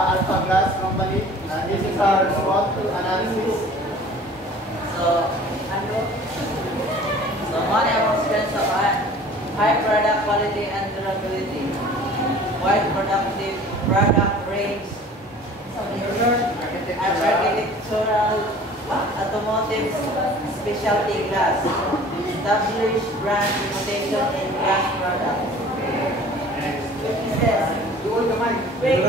Alpha Glass Company, and this is our SWOT analysis. So one among strengths of high product quality and durability, wide productive product range, architectural, automotive specialty glass, established brand reputation in glass products. Wait,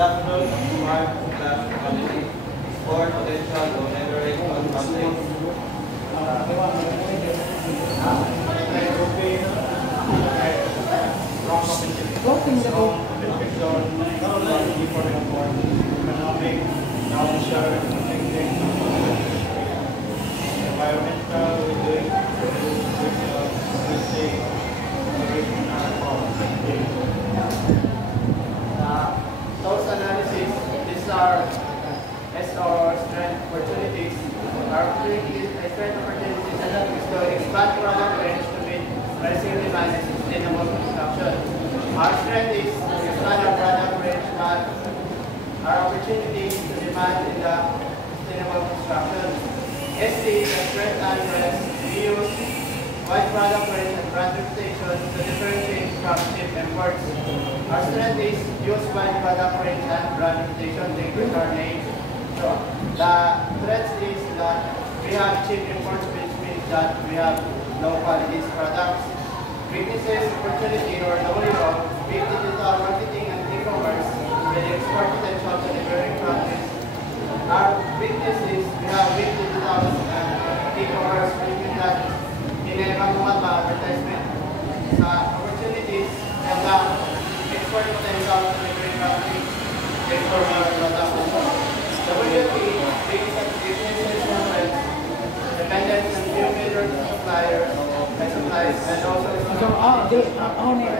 adaptable, smart, class, quality, sport, potential, to leverage on something. Source analysis, these are SR strength opportunities. Our strength opportunities is to expand product range to meet rising demand and sustainable construction. Our strength is to expand our product range, but our opportunities to demand in the sustainable construction. SC is a strength and rest. We use wide product range and brand reputation to differentiate from cheap imports. Our strength is use wide product range and brand reputation to increase our name. So the threat is that we have cheap imports, which means that we have low quality products. Weaknesses, opportunity, or the only wrong, big digital marketing and e-commerce with export potential to neighboring countries. Our weakness is we have weak digital and e-commerce, which means that ginagawa ba advertisement sa opportunities and the export potential to neighboring countries, export our products. WP brings us weaknesses and threats, dependence on few major suppliers and supplies, and also So, how many